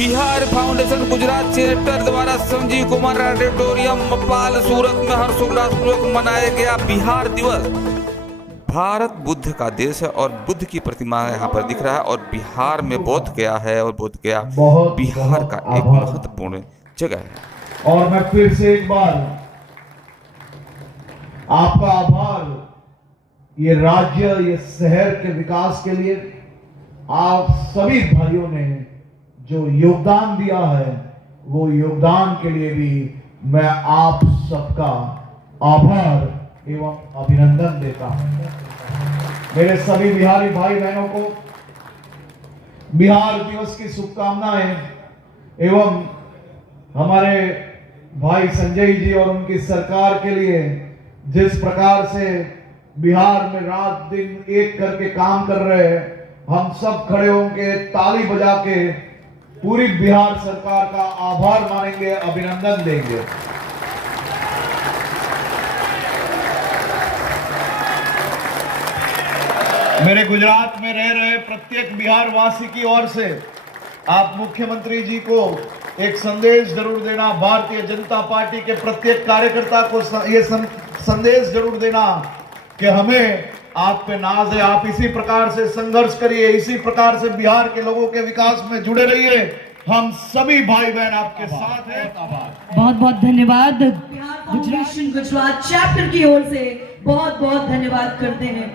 Bihar foundation Gujarat chapter द्वारा Sanjeev Kumar auditorium मपाल सूरत में हर्षोल्लासपूर्वक मनाया गया बिहार दिवस। भारत बुद्ध का देश है और बुद्ध की प्रतिमा यहाँ पर दिख रहा है और बिहार में बोध गया है और बोध गया बिहार का एक महत्वपूर्ण जगह है। और मैं फिर से एक बार आपका आभार, ये राज्य, ये शहर के विकास के लिए आप सभी भाइयों ने जो योगदान दिया है, वो योगदान के लिए भी मैं आप सबका आभार एवं अभिनंदन देता हूं। मेरे सभी बिहारी भाई बहनों को बिहार दिवस की शुभकामनाएं एवं हमारे भाई संजय जी और उनकी सरकार के लिए जिस प्रकार से बिहार में रात दिन एक करके काम कर रहे हैं, हम सब खड़े होंगे, ताली बजा के पूरी बिहार सरकार का आभार मानेंगे, अभिनंदन देंगे। मेरे गुजरात में रह रहे प्रत्येक बिहार वासी की ओर से आप मुख्यमंत्री जी को एक संदेश जरूर देना, भारतीय जनता पार्टी के प्रत्येक कार्यकर्ता को ये संदेश जरूर देना कि हमें आप पे नाज है, आप इसी प्रकार से संघर्ष करिए, इसी प्रकार से बिहार के लोगों के विकास में जुड़े रहिए। हम सभी भाई बहन आपके साथ हैं। बहुत बहुत धन्यवाद। गुजरात चैप्टर की ओर से बहुत बहुत धन्यवाद करते हैं।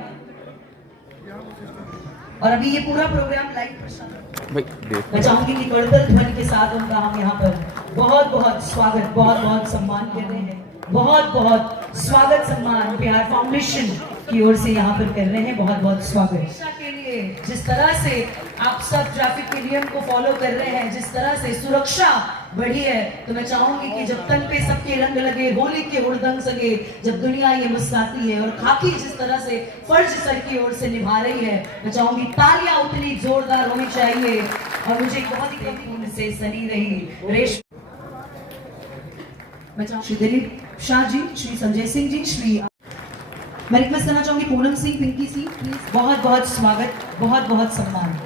और अभी ये पूरा प्रोग्राम लाइव प्रसारित, मैं चाहूंगी कि करतल ध्वनि के साथ उनका हम यहाँ पर बहुत बहुत स्वागत, बहुत बहुत सम्मान कर रहे हैं। बहुत बहुत स्वागत सम्मान बिहार फाउंडेशन की ओर से यहाँ पर कर रहे हैं। बहुत बहुत स्वागत के लिए जिस तरह से आप सब ट्रैफिक के नियम को फॉलो कर रहे हैं, जिस तरह से सुरक्षा बढ़ी है, तो मैं चाहूंगी कि जब तन पे सबके रंग लगे, होली के हुड़दंग सगे, जब दुनिया ये मुस्कुराती है और खाकी जिस तरह से फर्ज सर की ओर से निभा रही है, मैं चाहूंगी तालियां उतनी जोरदार होनी चाहिए। और मुझे बहुत ही कम से सनी रही रेश, मैं चाहूँ श्री दिलीप शाह जी, श्री संजय सिंह जी, श्री मैं रिक्वेस्ट करना चाहूंगी पूनम सिंह, पिंकी सिंह, प्लीज। बहुत बहुत स्वागत, बहुत बहुत सम्मान।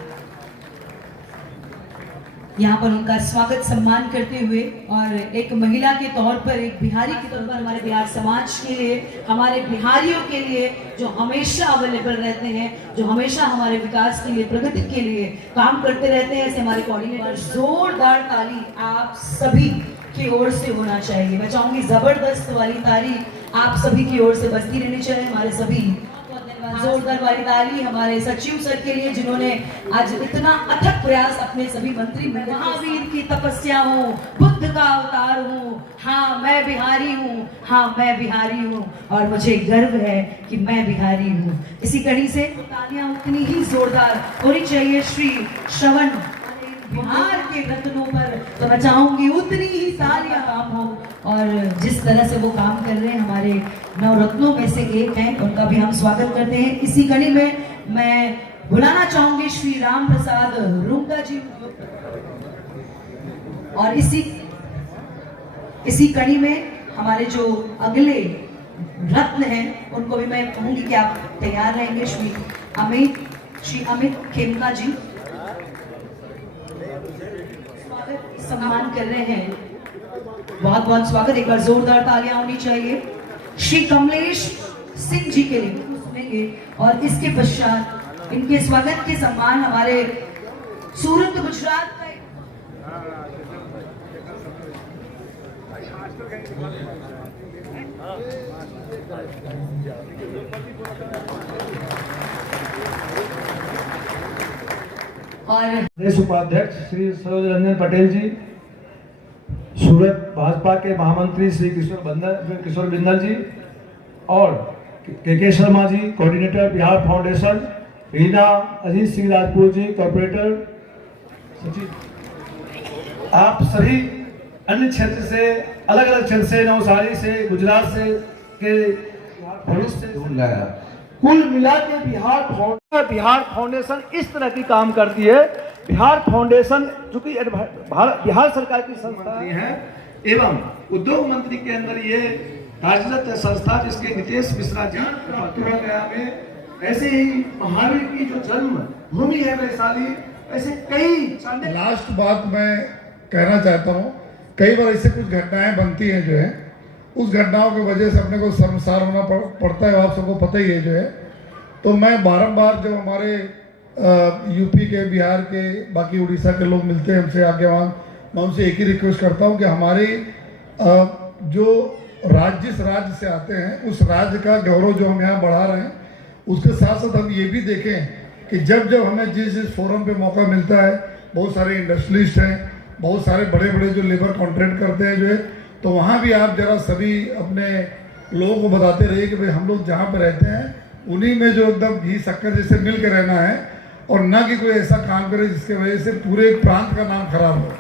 यहाँ पर उनका स्वागत सम्मान करते हुए और एक महिला के तौर पर, एक बिहारी के तौर पर, हमारे बिहार समाज के लिए, हमारे बिहारियों के लिए जो हमेशा अवेलेबल रहते हैं, जो हमेशा हमारे विकास के लिए, प्रगति के लिए काम करते रहते हैं, ऐसे हमारे कोऑर्डिनेटर, जोरदार ताली आप सभी की ओर से होना चाहिए। मैं चाहूंगी जबरदस्त वाली ताली आप सभी की ओर से बजती रहनी चाहिए। हमारे सभी जोरदार वाली ताली हमारे सचिव सर के लिए, जिन्होंने आज इतना अथक प्रयास, अपने सभी मंत्री, महावीर की तपस्या हूँ, बुद्ध का अवतार हूँ, हाँ मैं बिहारी हूँ, हाँ मैं बिहारी हूँ और मुझे गर्व है कि मैं बिहारी हूँ। इसी कड़ी से तालियां उतनी ही जोरदार होनी चाहिए श्री श्रवण बिहार के रत्नों पर, तो मैं चाहूंगी उतनी ही तालियां काम हो। और जिस तरह से वो काम कर रहे हैं, हमारे नवरत्नों में से एक हैं, उनका भी हम स्वागत करते हैं। इसी कड़ी में मैं बुलाना चाहूंगी श्री राम प्रसाद रुंगा जी, और इसी कड़ी में हमारे जो अगले रत्न हैं, उनको भी मैं कहूंगी कि आप तैयार रहेंगे। श्री अमित खेमका जी सम्मान कर रहे हैं। बहुत बहुत स्वागत, एक बार जोरदार तालियां होनी चाहिए। श्री कमलेश सिंह जी के लिए सुनेंगे और इसके पश्चात इनके स्वागत के सम्मान हमारे सूरत गुजरात का और प्रदेश उपाध्यक्ष श्री सरोज रंजन पटेल जी, सूरत भाजपा के महामंत्री श्री किशोर बिंदल जी और के Sharma ji, coordinator Bihar foundation, Reena Ajit Singh Rajput ji, corporator सचिव, आप सभी अन्य क्षेत्र से, अलग अलग क्षेत्र से, नवसारी से, गुजरात से, के भरूच से लाया। कुल मिला के बिहार फाउंडेशन इस तरह की काम करती है। बिहार फाउंडेशन चूंकि बिहार सरकार की संस्था है एवं उद्योग मंत्री के अंदर ये कार्यरत संस्था, जिसके नितेश मिश्रा जी मथुरा गया में, ऐसे ही महावीर की जो जन्म भूमि है वैशाली, ऐसे कई लास्ट बात मैं कहना चाहता हूँ, कई बार ऐसे कुछ घटनाएं बनती हैं जो है, उस घटनाओं की वजह से अपने को शर्मसार होना पड़ता है, आप सबको पता ही है जो है। तो मैं बारंबार जब हमारे यूपी के, बिहार के, बाकी उड़ीसा के लोग मिलते हैं हमसे आगे वहाँ, मैं उनसे एक ही रिक्वेस्ट करता हूँ कि हमारी जो जिस राज्य से आते हैं उस राज्य का गौरव जो हम यहाँ बढ़ा रहे हैं, उसके साथ साथ हम ये भी देखें कि जब जब हमें जिस फोरम पे मौका मिलता है, बहुत सारे इंडस्ट्रियलिस्ट हैं, बहुत सारे बड़े बड़े जो लेबर कॉन्ट्रैक्ट करते हैं जो है, तो वहाँ भी आप जरा सभी अपने लोगों को बताते रहिए कि भाई हम लोग जहाँ पे रहते हैं उन्हीं में जो एकदम घी शक्कर जैसे मिल के रहना है, और ना कि कोई ऐसा काम करे जिसके वजह से पूरे प्रांत का नाम खराब हो।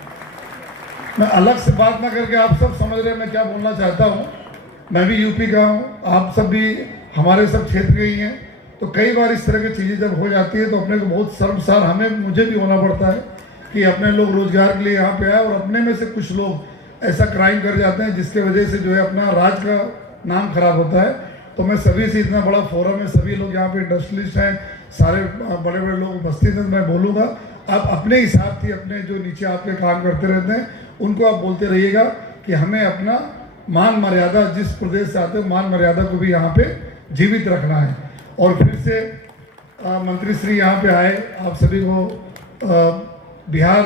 मैं अलग से बात ना करके, आप सब समझ रहे हैं मैं क्या बोलना चाहता हूँ। मैं भी यूपी का हूँ, आप सब भी हमारे सब क्षेत्र के ही हैं, तो कई बार इस तरह की चीज़ें जब हो जाती है तो अपने को बहुत शर्मसार मुझे भी होना पड़ता है कि अपने लोग रोजगार के लिए यहाँ पे आए और अपने में से कुछ लोग ऐसा क्राइम कर जाते हैं जिसके वजह से जो है अपना राज्य का नाम खराब होता है। तो मैं सभी से, इतना बड़ा फोरम है, सभी लोग यहाँ पे इंडस्ट्रियलिस्ट हैं, सारे बड़े बड़े लोग उपस्थित हैं, मैं बोलूँगा आप अपने हिसाब से अपने जो नीचे आपके काम करते रहते हैं उनको आप बोलते रहिएगा कि हमें अपना मान मर्यादा, जिस प्रदेश से आते हैं मान मर्यादा को भी यहाँ पे जीवित रखना है। और फिर से मंत्री श्री यहाँ पे आए, आप सभी को बिहार,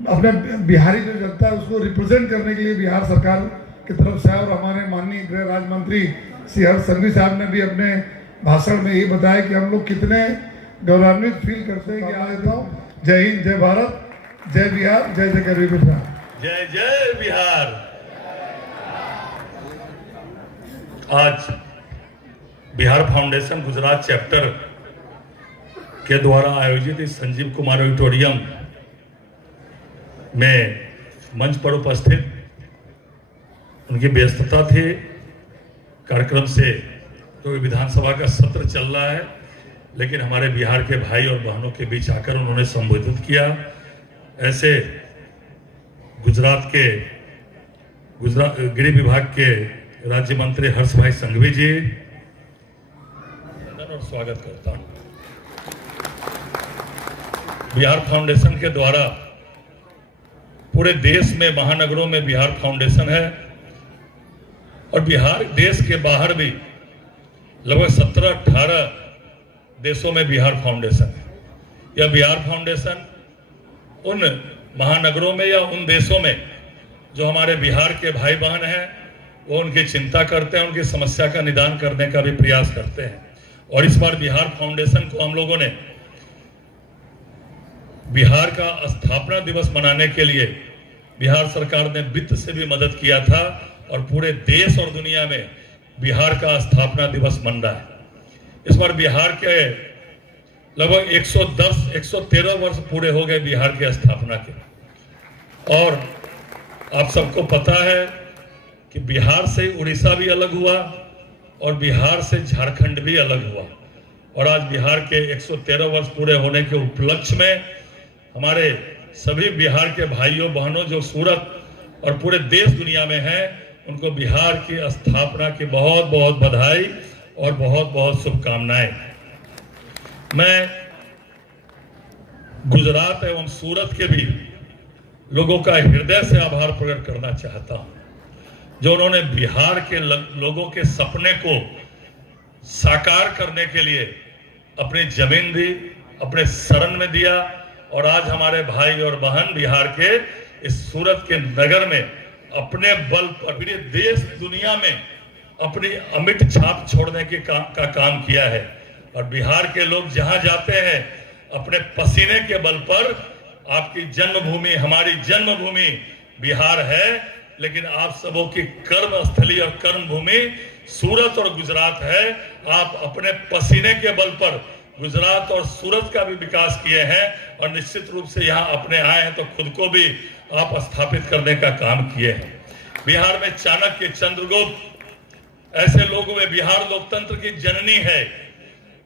अपने बिहारी जो जनता है उसको रिप्रेजेंट करने के लिए बिहार सरकार की तरफ से, और हमारे माननीय गृह राज्य मंत्री श्री हर्ष संघवी साहब ने भी अपने भाषण में ये बताया कि हम लोग कितने गौरवान्वित फील करते हैं कि आ देता हूँ। जय हिंद, जय भारत, जय बिहार, जय जय गरीबी बिहार, जय जय बिहार। आज बिहार फाउंडेशन गुजरात चैप्टर के द्वारा आयोजित इस संजीव कुमार ऑडिटोरियम में मंच पर उपस्थित, उनकी व्यस्तता थी कार्यक्रम से, तो विधानसभा का सत्र चल रहा है, लेकिन हमारे बिहार के भाई और बहनों के बीच आकर उन्होंने संबोधित किया। ऐसे गुजरात गृह विभाग के राज्य मंत्री हर्ष भाई संघवी जी, और स्वागत करता हूं। बिहार फाउंडेशन के द्वारा पूरे देश में, महानगरों में बिहार फाउंडेशन है, और बिहार देश के बाहर भी लगभग 17-18 देशों में बिहार फाउंडेशन है। यह बिहार फाउंडेशन उन महानगरों में या उन देशों में जो हमारे बिहार के भाई बहन हैं, वो उनकी चिंता करते हैं, उनकी समस्या का निदान करने का भी प्रयास करते हैं। और इस बार बिहार फाउंडेशन को हम लोगों ने बिहार का स्थापना दिवस मनाने के लिए बिहार सरकार ने वित्त से भी मदद किया था, और पूरे देश और दुनिया में बिहार का स्थापना दिवस मन रहा है। इस बार बिहार के लगभग 113 वर्ष पूरे हो गए बिहार के स्थापना के, और आप सबको पता है कि बिहार से उड़ीसा भी अलग हुआ और बिहार से झारखंड भी अलग हुआ। और आज बिहार के 113 वर्ष पूरे होने के उपलक्ष्य में हमारे सभी बिहार के भाइयों बहनों जो सूरत और पूरे देश दुनिया में हैं, उनको बिहार की स्थापना की बहुत बहुत बधाई और बहुत बहुत शुभकामनाएं। मैं गुजरात एवं सूरत के भी लोगों का हृदय से आभार प्रकट करना चाहता हूं, जो उन्होंने बिहार के लोगों के सपने को साकार करने के लिए अपनी जमीन दी, अपने शरण में दिया, और आज हमारे भाई और बहन बिहार के इस सूरत के नगर में अपने बल पर पूरे देश दुनिया में अपनी अमिट छाप छोड़ने के का काम किया है। और बिहार के लोग जहां जाते हैं अपने पसीने के बल पर, आपकी जन्मभूमि, हमारी जन्मभूमि बिहार है, लेकिन आप सबों की कर्म स्थली और कर्म भूमि सूरत और गुजरात है। आप अपने पसीने के बल पर गुजरात और सूरत का भी विकास किए हैं, और निश्चित रूप से यहाँ अपने आए हैं तो खुद को भी आप स्थापित करने का काम किए हैं। बिहार में चाणक्य, चंद्रगुप्त, ऐसे लोगों में बिहार लोकतंत्र की जननी है,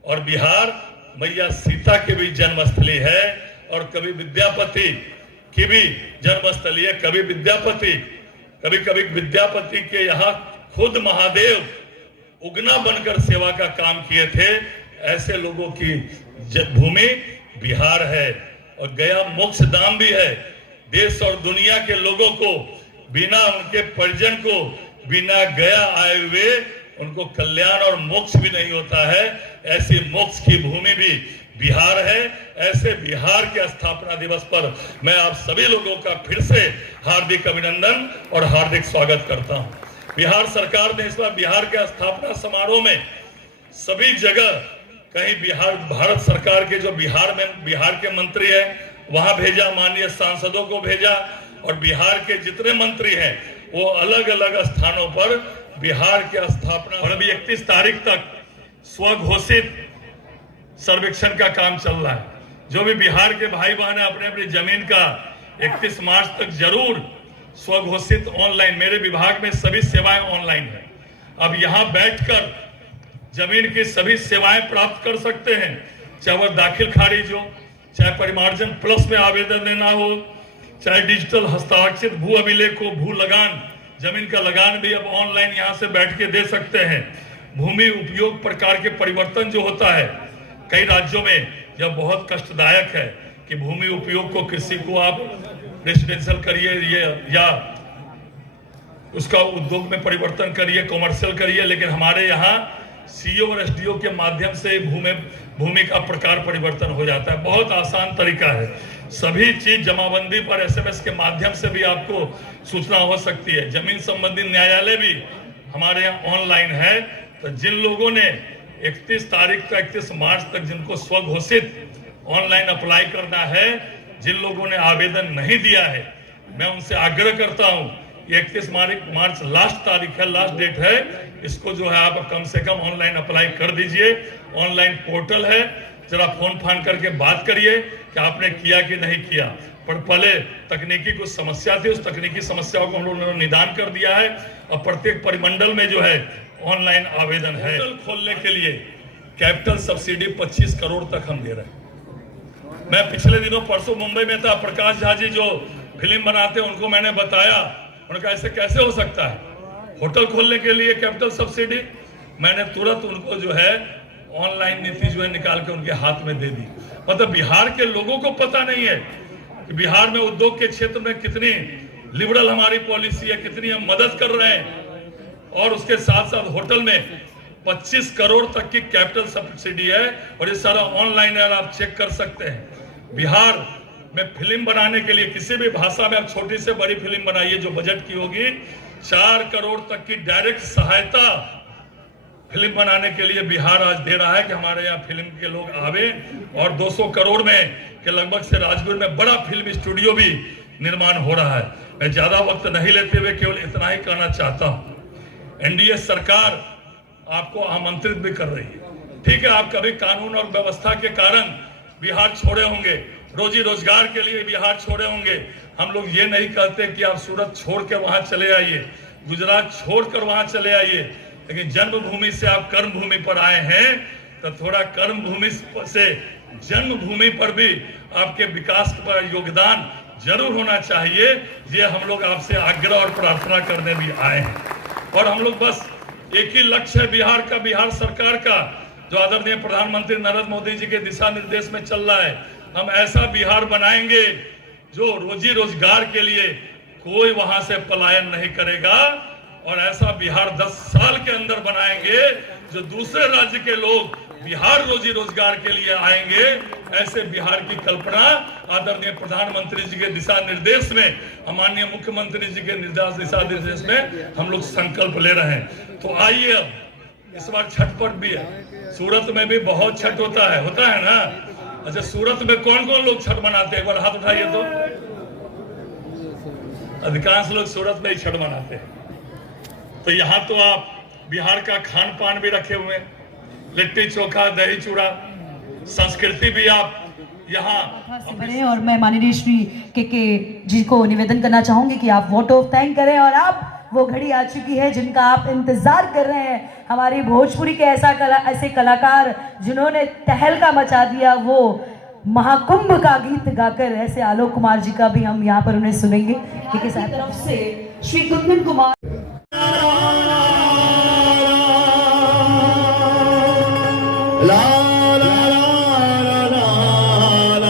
और बिहार मैया सीता की भी जन्मस्थली है, और कभी विद्यापति की भी जन्मस्थली है। कभी कभी विद्यापति के यहाँ खुद महादेव उगना बनकर सेवा का काम किए थे। ऐसे लोगों की भूमि बिहार है और गया मोक्ष धाम भी है। देश और दुनिया के लोगों को बिना उनके परिजन को बिना गया आए हुए उनको कल्याण और मोक्ष भी नहीं होता है। ऐसी मोक्ष की भूमि भी बिहार है। ऐसे बिहार के स्थापना दिवस पर मैं आप सभी लोगों का फिर से हार्दिक अभिनंदन और हार्दिक स्वागत करता हूं। बिहार सरकार ने इस बार बिहार के स्थापना समारोह में सभी जगह कहीं बिहार भारत सरकार के जो बिहार के मंत्री हैं वहां भेजा, माननीय सांसदों को भेजा और बिहार के जितने मंत्री हैं वो अलग अलग स्थानों पर बिहार के स्थापना और अभी 31 तारीख तक स्वघोषित सर्वेक्षण का काम चल रहा है। जो भी बिहार के भाई बहन है अपने अपनी जमीन का 31 मार्च तक जरूर स्वघोषित ऑनलाइन, मेरे विभाग में सभी सेवाएं ऑनलाइन है। अब यहां बैठकर जमीन की सभी सेवाएं प्राप्त कर सकते हैं, चाहे वह दाखिल खारिज हो, चाहे परिमार्जन प्लस में आवेदन देना हो, चाहे डिजिटल हस्ताक्षरित भू अभिलेख हो, भू लगान, जमीन का लगान भी अब ऑनलाइन यहां से बैठ के दे सकते हैं। भूमि उपयोग प्रकार के परिवर्तन जो होता है कई राज्यों में यह बहुत कष्टदायक है कि भूमि उपयोग को कृषि को आप रेसिडेंशियल करिए या उसका उद्योग में परिवर्तन करिए, कॉमर्शियल करिए, लेकिन हमारे यहाँ सीओ और एसडीओ के माध्यम से भूमि का प्रकार परिवर्तन हो जाता है। बहुत आसान तरीका है। सभी चीज जमाबंदी पर एसएमएस के माध्यम से भी आपको सूचना हो सकती है। जमीन संबंधी न्यायालय भी हमारे यहाँ ऑनलाइन है। तो जिन लोगों ने 31 तारीख का 31 मार्च तक जिनको स्वघोषित ऑनलाइन अप्लाई करना है, जिन लोगों ने आवेदन नहीं दिया है, मैं उनसे आग्रह करता हूं कि 31 मार्च लास्ट तारीख है, लास्ट डेट है, इसको जो है आप कम से कम ऑनलाइन अप्लाई कर दीजिए। ऑनलाइन पोर्टल है, जरा फोन फान करके बात करिए कि आपने किया कि नहीं किया। पर पहले तकनीकी कुछ समस्या थी, उस तकनीकी समस्याओं को हम लोगों ने निदान कर दिया है और प्रत्येक परिमंडल में जो है ऑनलाइन आवेदन है। होटल खोलने के लिए कैपिटल सब्सिडी 25 करोड़ तक हम दे रहे हैं। मैं पिछले दिनों परसों मुंबई में था, प्रकाश झा जी जो फिल्म बनाते हैं उनको मैंने बताया, उन्होंने कहा ऐसे कैसे हो सकता है होटल खोलने के लिए कैपिटल सब्सिडी। मैंने तुरंत उनको जो है ऑनलाइन नीति जो है निकाल के उनके हाथ में दे दी। मतलब बिहार के लोगों को पता नहीं है कि बिहार में उद्योग के क्षेत्र में कितनी लिबरल हमारी पॉलिसी है, कितनी हम मदद कर रहे हैं। और उसके साथ साथ होटल में 25 करोड़ तक की कैपिटल सब्सिडी है और ये सारा ऑनलाइन है, आप चेक कर सकते हैं। बिहार में फिल्म बनाने के लिए किसी भी भाषा में आप छोटी से बड़ी फिल्म बनाइए जो बजट की होगी, 4 करोड़ तक की डायरेक्ट सहायता फिल्म बनाने के लिए बिहार आज दे रहा है कि हमारे यहाँ फिल्म के लोग आवे। और 200 करोड़ में के लगभग से राजगीर में बड़ा फिल्म स्टूडियो भी निर्माण हो रहा है। मैं ज्यादा वक्त नहीं लेते हुए केवल इतना ही कहना चाहता हूँ, एनडीए सरकार आपको आमंत्रित भी कर रही है। ठीक है, आप कभी कानून और व्यवस्था के कारण बिहार छोड़े होंगे, रोजी रोजगार के लिए बिहार छोड़े होंगे। हम लोग ये नहीं कहते कि आप सूरत छोड़कर वहां चले आइए, गुजरात छोड़कर वहां चले आइए, लेकिन जन्मभूमि से आप कर्मभूमि पर आए हैं तो थोड़ा कर्मभूमि से जन्मभूमि पर भी आपके विकास पर योगदान जरूर होना चाहिए। ये हम लोग आपसे आग्रह और प्रार्थना करने भी आए हैं। और हम लोग बस एक ही लक्ष्य है बिहार का, बिहार सरकार का, जो आदरणीय प्रधानमंत्री नरेंद्र मोदी जी के दिशा निर्देश में चल रहा है। हम ऐसा बिहार बनाएंगे जो रोजी रोजगार के लिए कोई वहां से पलायन नहीं करेगा, और ऐसा बिहार 10 साल के अंदर बनाएंगे जो दूसरे राज्य के लोग बिहार रोजी रोजगार के लिए आएंगे। ऐसे बिहार की कल्पना आदरणीय प्रधानमंत्री जी के दिशा निर्देश में, माननीय मुख्यमंत्री जी के दिशा निर्देश में हम लोग संकल्प ले रहे हैं। तो आइए, अब इस बार छठ पर्व भी है, सूरत में भी बहुत छठ होता है ना। अच्छा, सूरत में कौन कौन लोग छठ मनाते हैं, एक बार हाथ उठाइए। तो अधिकांश लोग सूरत में ही छठ मनाते हैं। तो यहाँ तो आप बिहार का खान पान भी रखे हुए हैं, लिट्टी चोखा, दही चूड़ा, संस्कृति भी आप यहाँ बढ़े। और मैं माननीय श्री के जी को निवेदन करना चाहूंगी कि आप वोट ऑफ थैंक करें। और अब वो घड़ी आ चुकी है जिनका आप इंतजार कर रहे हैं, हमारी भोजपुरी के ऐसे कलाकार जिन्होंने तहलका मचा दिया, वो महाकुंभ का गीत गाकर ऐसे आलोक कुमार जी का भी हम यहाँ पर उन्हें सुनेंगे। के तरफ से Shri Kundan Kumar. La la la la la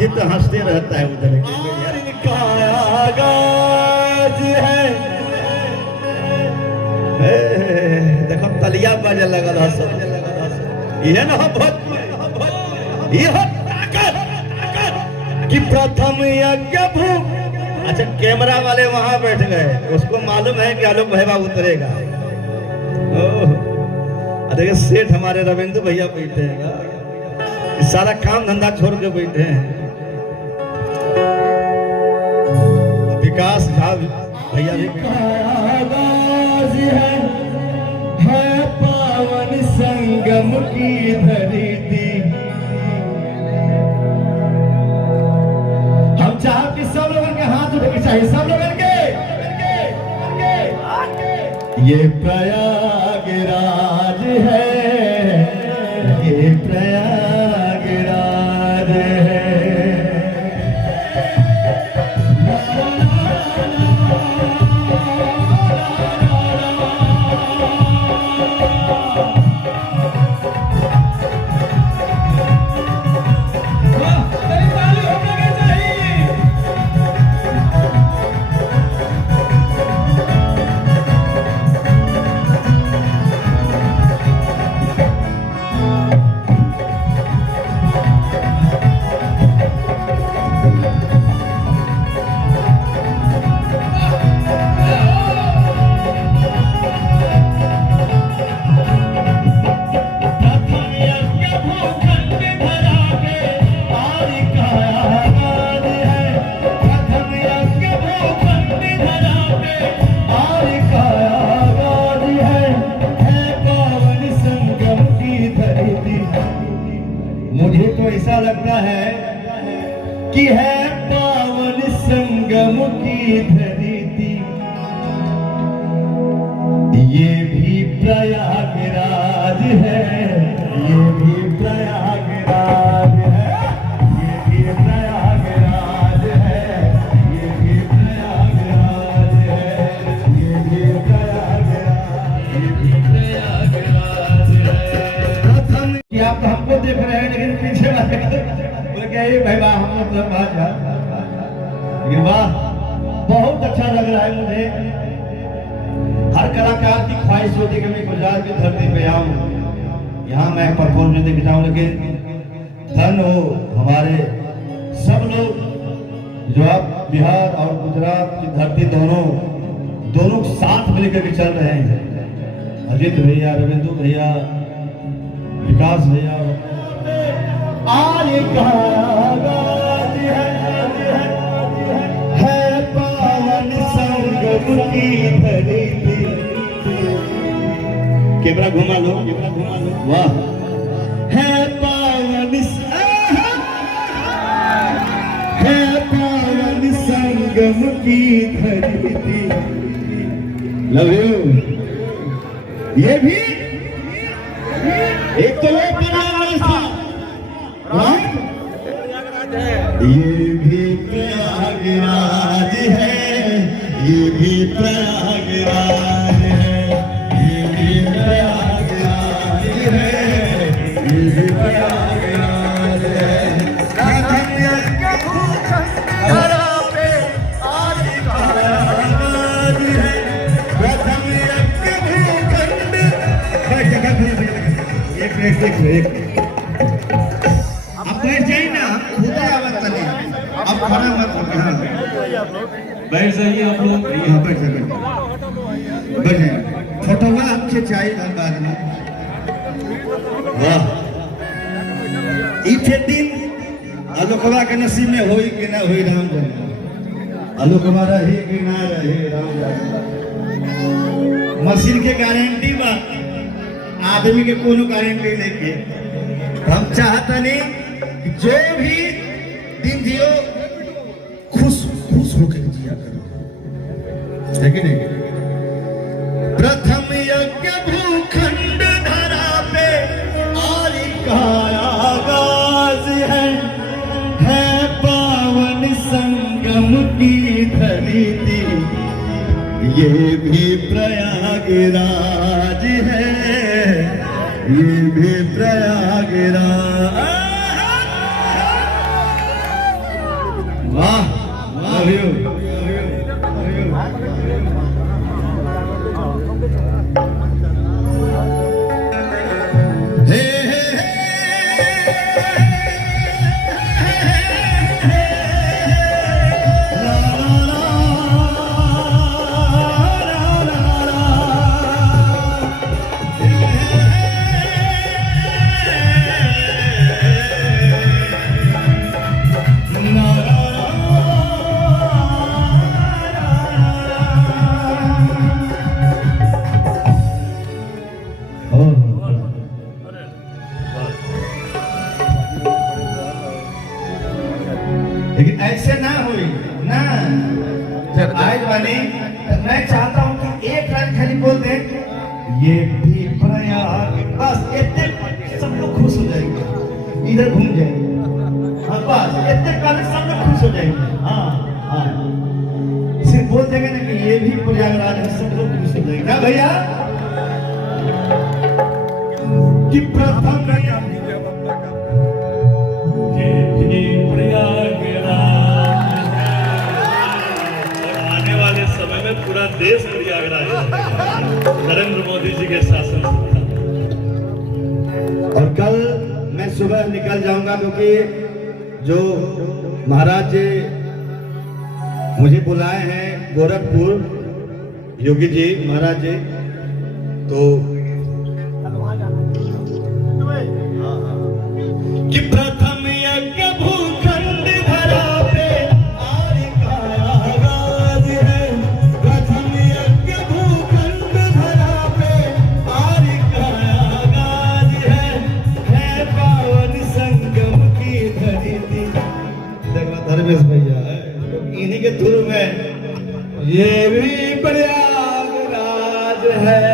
Aditya हंसते रहता है उधर का आगाज है। देखो तलिया बजे लगल हस ये ना यह कि प्रथम यज्ञ भूख। अच्छा कैमरा वाले वहां बैठ गए, उसको मालूम है कि आलोक भैया उतरेगा। अरे सेठ हमारे रविंद्र भैया बैठे हैं, सारा काम धंधा छोड़ के बैठे हैं। विकास झा भैया भी है पावन संगम की धरती। हम चाह कि सब लोगों के हाथ उठे के चाहिए, सब लोगों के ये प्रयागराज है, ये प्रयागराज है। मुझे तो ऐसा लगता है कि है पावन संगम की धरती। ये भी प्रयागराज है, ये भी प्रयागराज है, ये भी प्रयागराज है, ये भी प्रयागराज है, ये भी प्रयागराज, ये भी प्रयागराज है। प्रथम आप तो हमको देख रहे हैं लेकिन पीछे वाले बोले क्या ये भाई वाह हम लोग बात है, लेकिन वाह बहुत अच्छा लग रहा है मुझे। हर कलाकार की ख्वाहिश होती है कि मैं गुजरात की धरती पे आऊं, यहाँ मैं परफॉर्मेंस देख जाऊं, लेकिन धन हो हमारे सब लोग जो आप बिहार और गुजरात की धरती दोनों साथ मिलकर के चल रहे हैं। अजित भैया, रविंदु भैया, विकास भैया, है पावन संगम की धरती। कैमरा घुमा लो, वाह। है पावन संगम की धरती। Love you. ये भी एक तो वो प्रयागराज था, ये भी प्रयागराज है, ये भी प्रयागराज है, ये भी प्रयागराज है, ये भी प्रयागराज है। धरा पे आज प्रयागराज है, प्रथम यज्ञ भूखंड। एक अब बैठ जाइए ना, खुदा आवत नहीं, अब खड़ा मत हो। बैठ जाइए आप लोग, यहाँ बैठ जाइए, फोटोवा आपके चाहिए बाद में। वाह, इथे दिन आलोकवा के नसीब में होई कि ना होई राम जाने, आलोकवा रहे कि ना रहे राम जाने। मशीन के गारंटी बा, आदमी के कोनो गारंटी नहीं के। हम चाहता नहीं कि जो भी दिन जियो खुश होकर जिया करो, है कि नहीं। प्रथम यज्ञ भूखंड धरा पे आदि का आगाज है पावन संगम की धरती। ये भी प्रयागराज है, ये भी प्रयागराज। मैं चाहता हूं कि एक लाइन खाली बोल दें, ये भी प्रयाग, बस इतने सब लोग खुश हो जाएंगे, इधर घूम जाएंगे। हाँ बस इतने कारण सब लोग खुश हो जाएंगे। हाँ सिर्फ बोल देंगे ना कि ये भी प्रयागराज है, सब लोग खुश हो जाएंगे। क्या भैया कि प्रथम समय में पूरा देश प्रयागराज नरेंद्र मोदी जी के शासन में। और कल मैं सुबह निकल जाऊंगा, क्योंकि जो महाराज जी मुझे बुलाए हैं गोरखपुर, योगी जी महाराज जी, तो कि प्रथम यज्ञ भूखंड धरा पे आर्य का आगाज है, प्रथम यज्ञ भूखंड धरा पे आर्य का आगाज है पावन संगम की धरती। धर्मेश भैया है इन्हीं के थ्रू में, ये भी प्रयागराज है,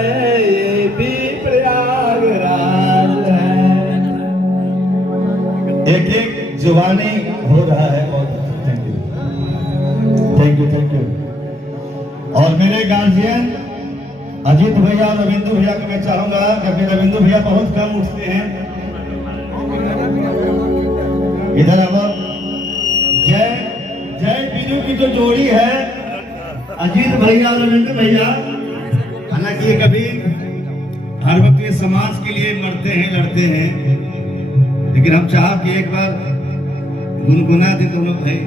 ये भी प्रयागराज है। एक एक जुबानी हो रहा है। बहुत thank you, thank you, thank you. और मेरे गार्जियन अजीत भैया और रविंदु भैया को मैं चाहूंगा, क्योंकि रविंदु भैया बहुत कम उठते हैं, इधर अब जय जय बीजू की जो जोड़ी है अजीत भैया और रविंदु भैया, हालांकि ये कभी हर वक्त ये समाज के लिए मरते हैं, लड़ते हैं, लेकिन हम चाह कि एक बार गुनगुना दे दोनों भाई,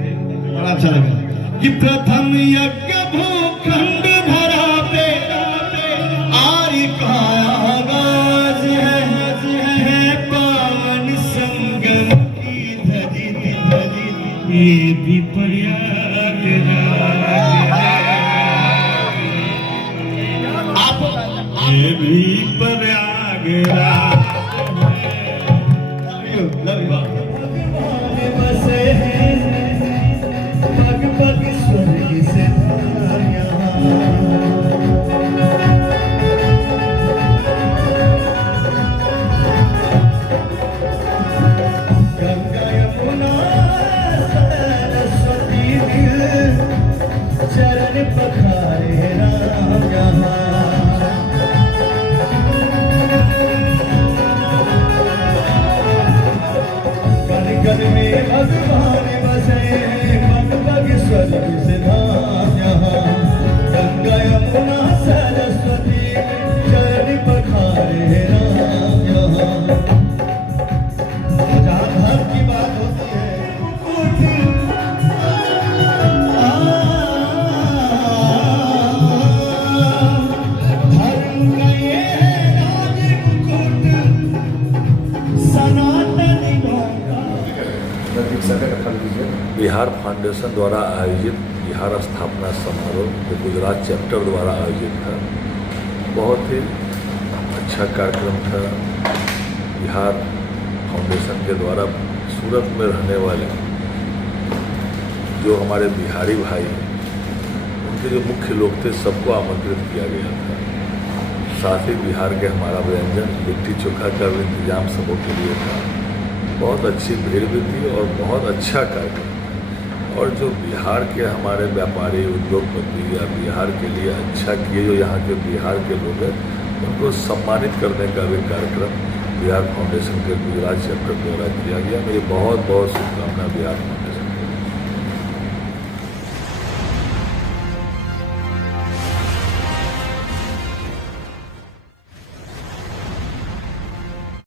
बड़ा अच्छा लगा। कि प्रथम यज्ञ भूखंड धरा पे आर्य का आगाज है पावन संगम की धरती, ये भी प्रयागराज है, ये भी प्रयागराज। बसे पग पग स्वर्ग से गंगा यमुना सरस्वती चरण पखारे राम यहाँ। कण में भगवान बसे पग पग स्वर्ग से धाम यहाँ। गंगा यमुना सरस्वती चरण पखारे राम यहाँ। जहाँ धर्म की बात होती है, धर्म का ये राजमुकुट सनातन बिहार फाउंडेशन द्वारा आयोजित बिहार स्थापना समारोह जो गुजरात चैप्टर द्वारा आयोजित था, बहुत ही अच्छा कार्यक्रम था। बिहार फाउंडेशन के द्वारा सूरत में रहने वाले जो हमारे बिहारी भाई हैं, उनके जो मुख्य लोग थे सबको आमंत्रित किया गया था। साथ ही बिहार के हमारा व्यंजन लिट्टी चोखा का भी इंतजाम सबों के लिए था। बहुत अच्छी भीड़ भी थी और बहुत अच्छा कार्यक्रम। और जो बिहार के हमारे व्यापारी उद्योगपति या बिहार के लिए अच्छा किए जो यहाँ के बिहार के लोग हैं, उनको सम्मानित करने का भी कार्यक्रम बिहार फाउंडेशन के गुजरात चैप्टर द्वारा किया गया। मेरी बहुत बहुत शुभकामनाएं बिहार फाउंडेशन।